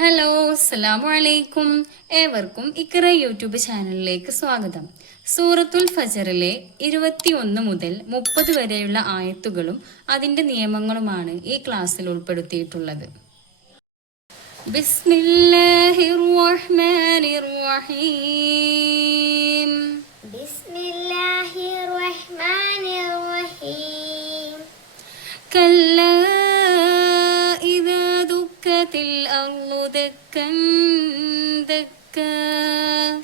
Hello, അസ്സലാമു അലൈക്കും. ഏവർക്കും ഇക്ര യൂട്യൂബ് ചാനലിലേക്ക് സ്വാഗതം. സൂറത്തുൽ ഫജറിലെ 21 മുതൽ 30 വരെയുള്ള ആയത്തുകളും അതിൻ്റെ നിയമങ്ങളുമാണ് ഈ ക്ലാസ്സിൽ ഉൾപ്പെടുത്തിയിട്ടുള്ളത്. ബിസ്മില്ലാഹിർ റഹ്മാനിർ റഹീം. ബിസ്മില്ലാഹിർ റഹ്മാനിർ റഹീം. കല്ലാ ഇദാ ദുക്കത്തിൽ അർളു ദക്കൻ ദക്കാ.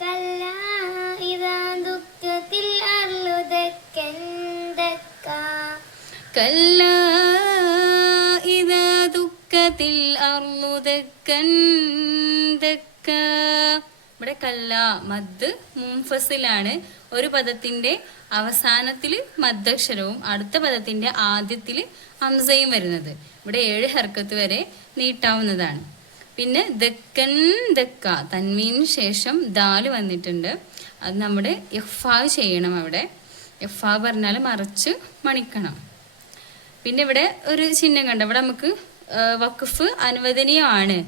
കല്ലാ ഇദാ ദുക്കത്തിൽ അർളു ദക്കൻ ദക്കാ. കല്ലാ ഇദാ ദുക്കത്തിൽ അർളു ദക്കൻ ദക്കാ. ഇവിടെ കല്ല മദ് മുൻഫസിലാണ്. ഒരു പദത്തിന്റെ അവസാനത്തിൽ മദ്ദക്ഷരവും അടുത്ത പദത്തിന്റെ ആദ്യത്തിൽ ഹംസയും വരുന്നത്. ഇവിടെ 7 ഹർക്കത്ത് വരെ നീട്ടാവുന്നതാണ്. പിന്നെ ദക്കൻ ദക്ക തൻവീന് ശേഷം ദാല് വന്നിട്ടുണ്ട്. അത് നമ്മുടെ ഇഖ്ഫാ ചെയ്യണം. അവിടെ ഇഖ്ഫാ പറഞ്ഞാൽ മറച്ച് മണിക്കണം. പിന്നെ ഇവിടെ ഒരു ചിഹ്നം കണ്ട. ഇവിടെ നമുക്ക് വഖഫ് അനുവദനീയമാണ്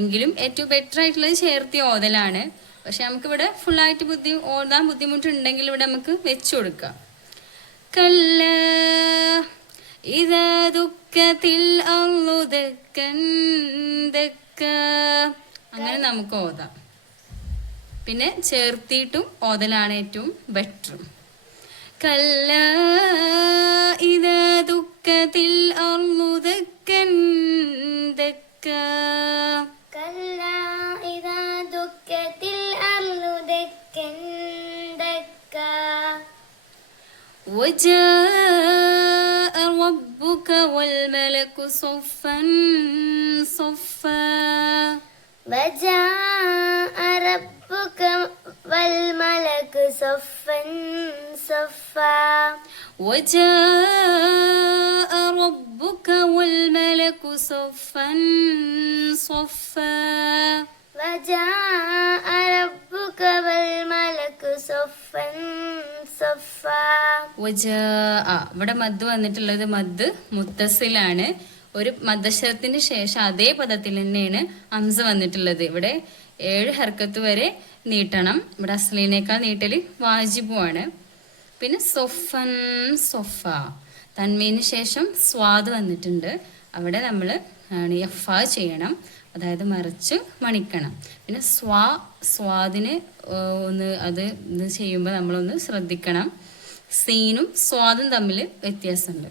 എങ്കിലും ഏറ്റവും ബെറ്റർ ആയിട്ടുള്ളത് ചേർത്തി ഓതലാണ്. പക്ഷെ നമുക്കിവിടെ ഫുള്ളായിട്ട് ഓതാൻ ബുദ്ധിമുട്ടുണ്ടെങ്കിൽ ഇവിടെ നമുക്ക് വെച്ചു കൊടുക്കാം. കല്ലാ ഇദാ ദുക്കത്തിൽ അർളു ദക്കൻ ദക്കാ. അങ്ങനെ നമുക്ക് ഓതാം. പിന്നെ ചേർത്തിയിട്ടും ഓതലാണ് ഏറ്റവും ബെറ്റർ. കല്ലാ ഇദാ ദുക്കത്തിൽ അർളു ദക്കൻ ദക്കാ. കല്ലാ ഇദാ ദുക്കത്തിൽ അർളു ദക്കൻ ദക്കാ. وجاء ربك والملك صفا صفا. وجاء ربك والملك صفا صفا. وجاء ربك والملك صفا صفا. وجاء ربك والملك صفا صفا. ഇവിടെ മദ് വന്നിട്ടുള്ളത് മദ് മുത്തസിലാണ്. ഒരു മദ്ദക്ഷരത്തിന് ശേഷം അതേ പദത്തിൽ തന്നെയാണ് ഹംസ വന്നിട്ടുള്ളത്. ഇവിടെ 7 ഹർക്കത്ത് വരെ നീട്ടണം. ഇവിടെ അസ്ലിനേക്കാൾ നീട്ടല് വാജിബുമാണ്. പിന്നെ സൊഫൻ സൊഫ തൻവീന് ശേഷം സ്വാദ് വന്നിട്ടുണ്ട്. അവിടെ നമ്മൾ യഫാ ചെയ്യണം, അതായത് മറിച്ച് മണിക്കണം. പിന്നെ സ്വാദിന് അത് ഇത് ചെയ്യുമ്പോൾ നമ്മളൊന്ന് ശ്രദ്ധിക്കണം. സീനും സ്വാദും തമ്മിൽ വ്യത്യാസമുണ്ട്.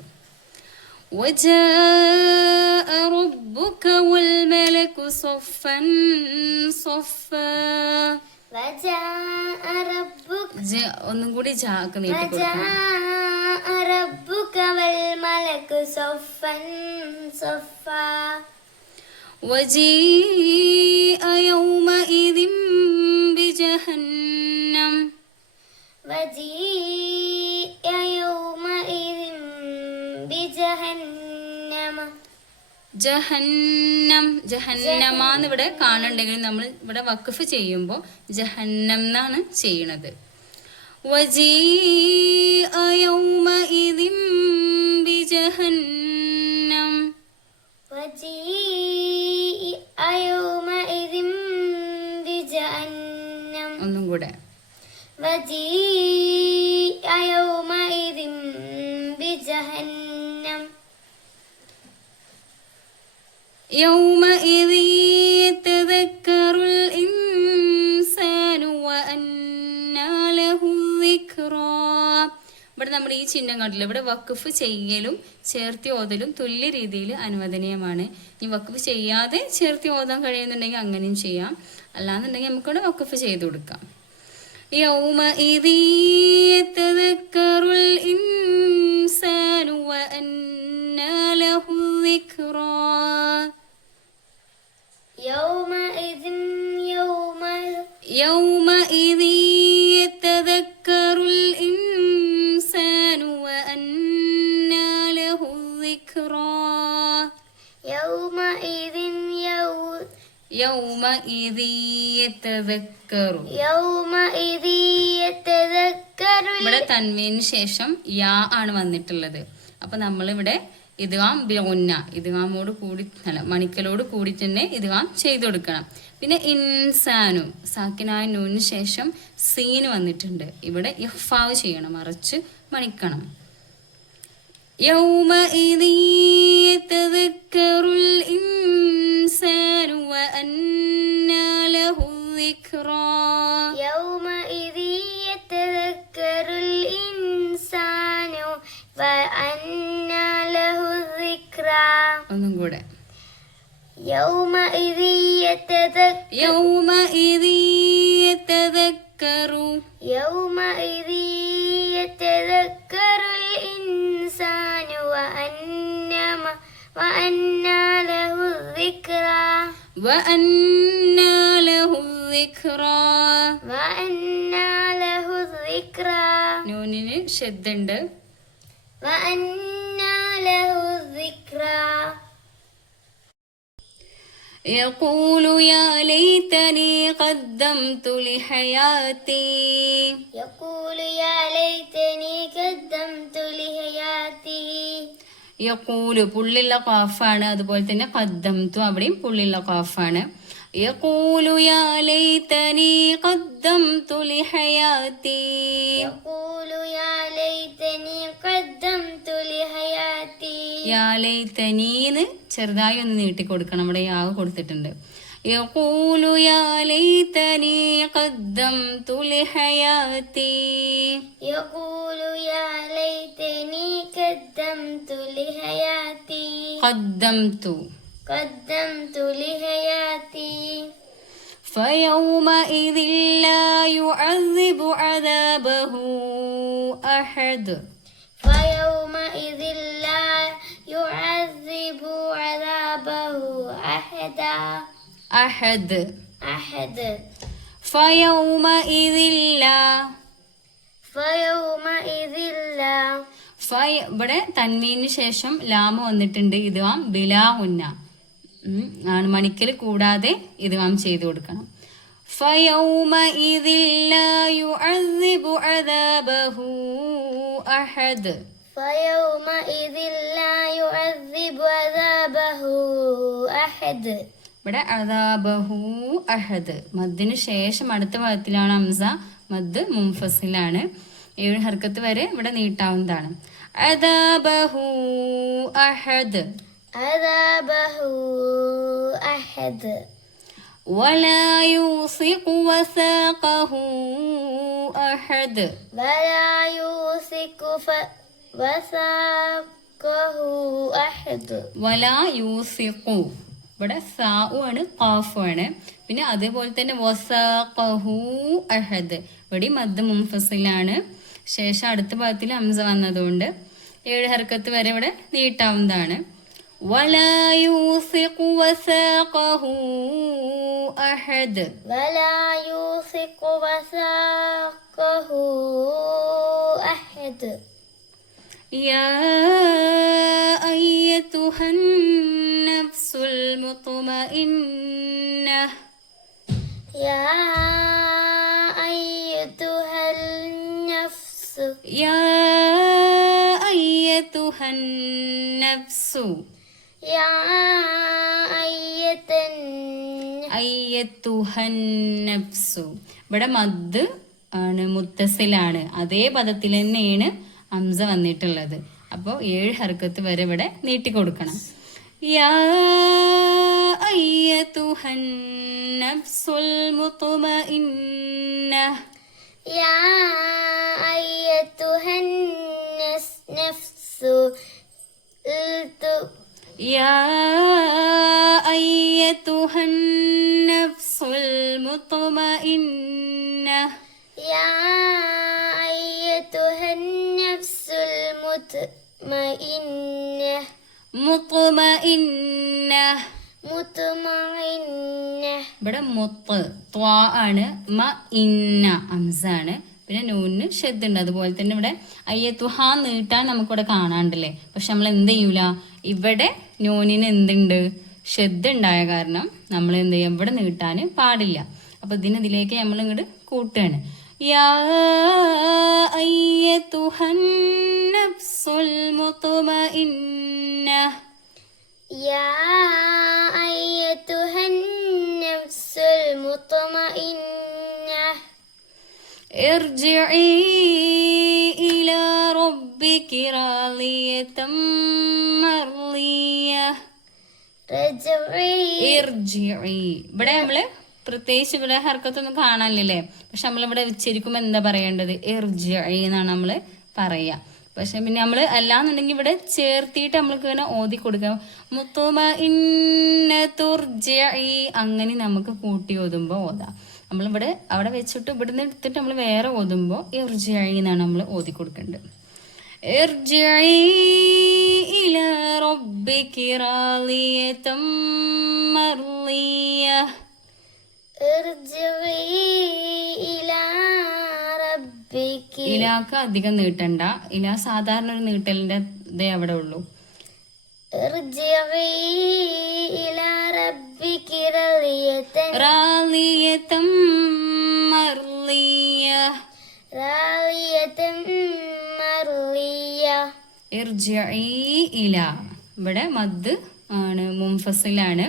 وجاء ربك والملك صفا صفا. وجاء ربك ഒന്നും കൂടി ജാക്ക് നീട്ടി കൊടുക്കണം. وجاء ربك والملك صفا صفا. وجيء يومئذ بجهنم. وجيء يومئذ بجهنم. ജഹന്നമാന്ന് ഇവിടെ കാണുന്നുണ്ടെങ്കിൽ നമ്മൾ ഇവിടെ വഖഫ് ചെയ്യുമ്പോൾ ജഹന്നം എന്നാണ് ചെയ്യണത്. വജീഅ യൗമഇദ ബിജഹന്നം. وجيء يومئذ بجهنم. ഒന്നും കൂടെ. وجيء يومئذ بجهنم. يومئذ يتذكر الإنسان وأنى له الذكرى. ഇവിടെ നമ്മൾ ഈ ചിഹ്നം കണ്ടില്ല. ഇവിടെ വഖഫ് ചെയ്യലും ചേർത്തി ഓതലും തുല്യ രീതിയിൽ അനുവദനീയമാണ്. ഈ വഖഫ് ചെയ്യാതെ ചേർത്തി ഓതാൻ കഴിയുന്നുണ്ടെങ്കിൽ അങ്ങനെയും ചെയ്യാം. അല്ലാന്നുണ്ടെങ്കിൽ നമുക്കിവിടെ വഖഫ് ചെയ്ത് കൊടുക്കാം. يومئذ يتذكر الإنسان وأنى له الذكرى. يومئذ يتذكر الإنسان وأنى له الذكرى. يومئذ يتذكر. يتذكر. ഇവിടെ തൻവീന് ശേഷം യാ ആണ് വന്നിട്ടുള്ളത്. അപ്പൊ നമ്മളിവിടെ ഇദ്ഗാം ബിഗുന്ന, ഇദ്ഗാമോട് കൂടി അല്ല മണിക്കലോട് കൂടി തന്നെ ഇദ്ഗാം ചെയ്തു കൊടുക്കണം. പിന്നെ ഇൻസാനു, സാക്കിനായ നൂനിന് ശേഷം സീന് വന്നിട്ടുണ്ട്. ഇവിടെ ഇഖ്ഫാവ് ചെയ്യണം, മറിച്ച് മണിക്കണം. يومئذ يتذكر الإنسان وأنى له الذكرى. يومئذ يتذكر الإنسان وأنى له الذكرى. ഒന്നും കൂടെ. يومئذ يتذكر يومئذ يتذكر يومئذ يتذكر الإنسان وأنى له الذكرى. وأنى له الذكرى. وأنى له الذكرى. നൂനിന് ഷദ്ദുണ്ട്. وأنى له الذكرى. يقول يا ليتني قدمت لحياتي. يقول يا ليتني قدمت لحياتي. യഖൂലു പുള്ളിയുള്ള ഖാഫാണ്, അതുപോലെ തന്നെ ഖദ്ദംതു അവിടെയും പുള്ളിയുള്ള ഖാഫാണ്. യഖൂലു യാ ലൈതനി ഖദ്ദംതു ലിഹയാതി. يقول يا ليتني قدمت لحياتي. യാ ലൈതനീന്ന് ചെറുതായി ഒന്ന് നീട്ടി കൊടുക്കണം, അവിടെ യാവ് കൊടുത്തിട്ടുണ്ട്. യഖൂലു യാ ലൈതനി ഖദ്ദംതു ലിഹയാതി. يقول يا ليتني قدمت لحياتي. ഖദ്ദംതു قدمت لحياتي. فيومئذ لا يعذب عذابه أحد. فيومئذ لا يعذب عذابه أحد. أحد. فيومئذ لا. فيومئذ لا. ഇവിടെ തൻവീന് ശേഷം ലാമ വന്നിട്ടുണ്ട്. ഇദ്ഗാം ബിലാ ഹുന്ന ആണ്, മണിക്കൽ കൂടാതെ ഇദ്ഗാം ചെയ്തു കൊടുക്കണം. فيومئذ لا يعذب عذابه أحد. فيومئذ لا يعذب عذابه أحد. ഇവിടെ അദാബഹു അഹദ് മദ്ദിന് ശേഷം അടുത്ത ഭാഗത്തിലാണ് ഹംസ, മദ് മുൻഫസിലാണ്. 7 ഹർക്കത്ത് വരെ ഇവിടെ നീട്ടാവുന്നതാണ്. അദാബഹു അഹദ്. عذابه أحد. ولا يوثق وثاقه أحد. ولا يوثق وثاقه أحد. ولا يوثق ഇവിടെ സാഉ ആണ്, ഖാഫു ആണ്. പിന്നെ അതേപോലെ തന്നെ വസാഖഹു അഹദ്, ഇവിടെ മദ് മുൻഫസിലാണ്. ശേഷം അടുത്ത ഭാഗത്തിൽ ഹംസ വന്നതുകൊണ്ട് 7 ഹർക്കത്ത് വരെ ഇവിടെ നീട്ടാവുന്നതാണ്. ولا يوثق وثاقه أحد. ولا يوثق وثاقه أحد. يا أيتها النفس المطمئنة. يا أيتها النفس. يا أيتها النفس. يا أيتها النفس ഇവിടെ മദ് ആണ്, മുത്തസിലാണ്. അതേ പദത്തിൽ തന്നെയാണ് ഹംസ വന്നിട്ടുള്ളത്. അപ്പോൾ 7 ഹർക്കത്ത് വരെ ഇവിടെ നീട്ടിക്കൊടുക്കണം. യാ അയ്യതുഹൻ നഫ്സുൽ മുത്മഇന്ന. يا أيتها النفس. يا أيتها النفس المطمئنة. يا أيتها النفس المطمئنة. مطمئنة. مطمئنة. ഇവിടെ മുത്ത് ത്വാ ആണ്, മ ഇന്ന ഹംസാണ്. പിന്നെ നൂനിന് ഷദ്ദുണ്ട്. അതുപോലെ തന്നെ ഇവിടെ അയ്യത്തുഹ നീട്ടാൻ നമുക്കിവിടെ കാണാണ്ടല്ലേ. പക്ഷെ നമ്മൾ എന്ത് ചെയ്യൂല, ഇവിടെ നൂനിന് എന്തുണ്ട്, ഷദ്ദ് ഉണ്ടായ കാരണം നമ്മൾ എന്ത് ചെയ്യും, ഇവിടെ നീട്ടാൻ പാടില്ല. അപ്പൊ ഇതിലേക്ക് നമ്മൾ ഇങ്ങോട്ട് കൂട്ടുകയാണ്. يا أيتها النفس المطمئنة يا أيتها النفس المطمئنة ارجعي إلى ربك راضية مرضية رجعي ഇർജിഇ. ഇവിടെ നമ്മള് പ്രത്യേകിച്ച് ഇവിടെ ഹർക്കത്തൊന്നും കാണാനില്ലേ, പക്ഷെ നമ്മളിവിടെ ഉച്ചരിക്കുമ്പോൾ എന്താ പറയേണ്ടത്? ഇർജിഇ എന്നാണ് നമ്മള് പറയാ. പക്ഷെ പിന്നെ നമ്മള് അല്ലാന്നുണ്ടെങ്കിൽ ഇവിടെ ചേർത്തിയിട്ട് നമ്മൾക്ക് ഇങ്ങനെ ഓതി കൊടുക്കാം. മുത്തുമഇന്നതുർജിഇ അങ്ങനെ നമുക്ക് കൂട്ടി ഓതുമ്പോൾ ഓതാം. നമ്മളിവിടെ അവിടെ വെച്ചിട്ട് ഇവിടുന്ന് എടുത്തിട്ട് നമ്മൾ വേറെ ഓതുമ്പോൾ ഇർജിഇ എന്നാണ് നമ്മൾ ഓതി കൊടുക്കേണ്ടത്. ഇർജിഇ ഇലാ റബ്ബികി റാളിയതം മർളിയ. ارجعي إلى ربك ഇലാക്ക് അധികം നീട്ടണ്ട. ഇല സാധാരണ ഒരു നീട്ടലിന്റെ ഇതേ അവിടെ ഉള്ളൂ. ارجعي إلى ربك راضية റാളിയതം മർളിയ. راضية مرضية ഇർജിഇ ഇല. ഇവിടെ മദ് ആണ്, മുൻഫസിലാണ്.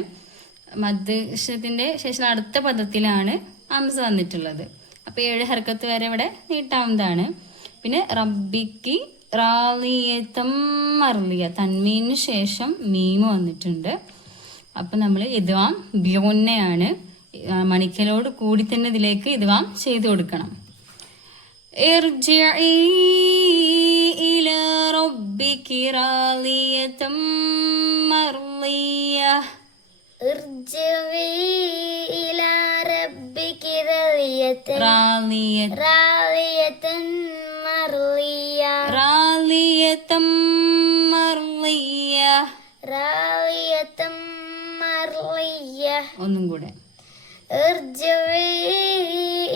മദ് ഷത്തിന്റെ ശേഷം അടുത്ത പദത്തിലാണ് ഹംസ വന്നിട്ടുള്ളത്. അപ്പൊ 7 ഹർക്കത്ത് വരെ ഇവിടെ നീട്ടാവുന്നതാണ്. പിന്നെ റബ്ബിക്ക് റാളിയതം മർളിയ, തൻവീനു ശേഷം മീമ് വന്നിട്ടുണ്ട്. അപ്പൊ നമ്മൾ ഇദ്വാം ബിയോന്നയാണ്, മണിക്കലോട് കൂടി തന്നെ ഇതിലേക്ക് ഇദ്വാം ചെയ്തു കൊടുക്കണം. ഇർജിഇ ഇലാ റബ്ബികി റാളിയതം മർളിയ. ارجعي إلى ربك راضية റാളിയത راضية مرضية റാളിയതം മർളിയ. راضية مرضية ഒന്നും കൂടെ. ارجعي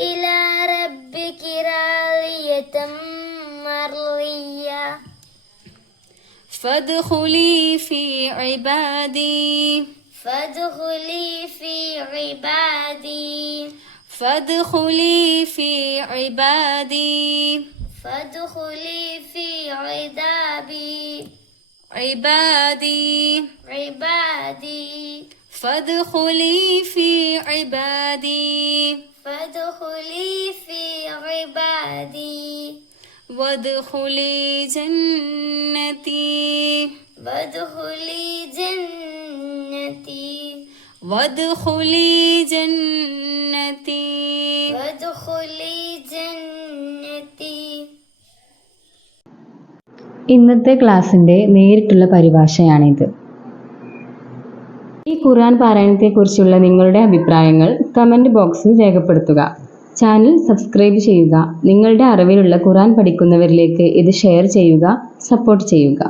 إلى ربك راضية مرضية فادخلي في عبادي فادخلي في عبادي فادخلي في عبادي فادخلي في عذابي عبادي عبادي فادخلي في عبادي فادخلي في عبادي وادخلي جنتي وادخلي جنتي وادخلي جنتي. وادخلي جنتي ഇന്നത്തെ ക്ലാസ്സിന്റെ നേരിട്ടുള്ള പരിഭാഷയാണിത്. ഈ ഖുർആൻ പാരായണത്തെക്കുറിച്ചുള്ള നിങ്ങളുടെ അഭിപ്രായങ്ങൾ കമന്റ് ബോക്സിൽ രേഖപ്പെടുത്തുക. ചാനൽ സബ്സ്ക്രൈബ് ചെയ്യുക. നിങ്ങളുടെ അറിവിലുള്ള ഖുർആൻ പഠിക്കുന്നവരിലേക്ക് ഇത് ഷെയർ ചെയ്യുക, സപ്പോർട്ട് ചെയ്യുക.